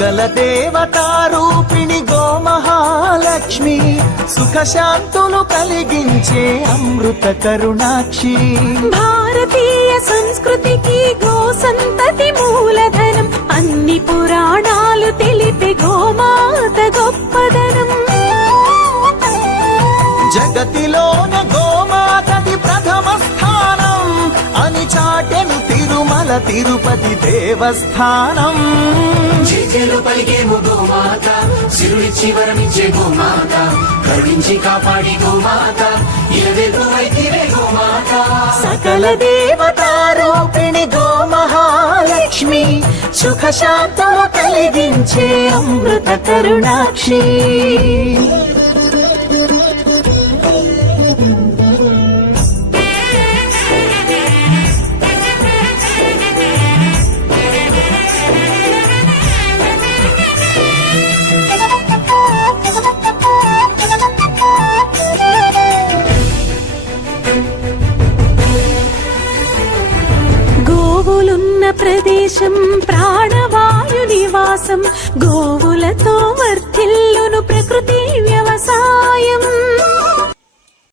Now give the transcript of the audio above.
సకల దేవతారూపిణి గోమహాలక్ష్మి సుఖశాంతులు కలిగించే అమృత కరుణాక్షి భారతీయ సంస్కృతికి గో సంతతి మూలధనం అన్ని పురాణాలు తెలిపే గోమాత గొప్పదనం జగతిలోన గోమాతది ప్రథమ స్థానం అని చాటెను తిరుమల తిరుపతి దేవస్థానం జేజేలు పలికేము గోమాత సిరుడిచ్చి వరమిచ్చే గోమాత కరుణించి కాపాడి గోమాత ఇలవెల్పు వైతివే గోమాత సకల దేవతారూపిణి గోమహాలక్ష్మి సుఖశాంతము కలిగించే అమృత కరుణాక్షి గోవులున్న ప్రదేశం ప్రాణవాయు నివాసం గోవులతో